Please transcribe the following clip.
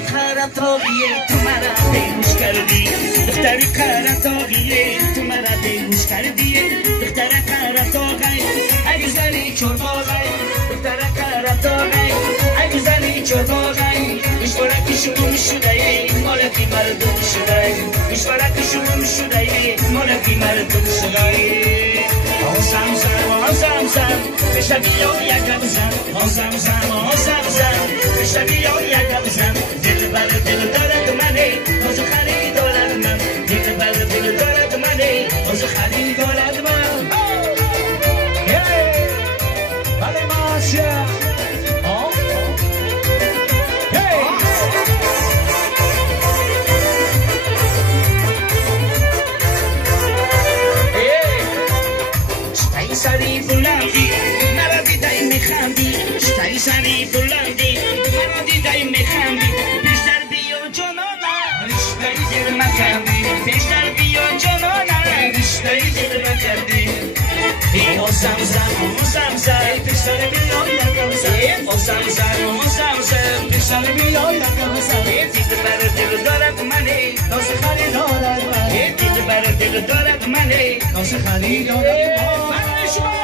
خرطاقیه تو مرا بیهوش کردی دختری خرطاقیه تو مرا بیهوش کردی دختر خرطاقی اگه زنی چرباقی دختر خرطاقی اگه زنی چرباقی اشتراکی شروع شده مالکی مردم شده اشتراکی شروع شده مالکی مردم شده زم بشبیه یکم زن زم بشبیه یکم زن دل بر دل دارد منه از خرید دارد من دل بر دل دارد منه از خرید دارد من بله ماشا سری بلندی مرا دیدای میخندی شتای سری بلندی مرا دیدای میخندی بیشتر بیا جانانا رشتای دل مکردی بیشتر بیا جانانا رشتای دل مکردی او زم بیشتر بیا یکم زن او زم بیشتر بیا یکم زن دل بر دل دارد منی ناز خرید دارد من دل بر دل دارد منی ناز خرید دارد من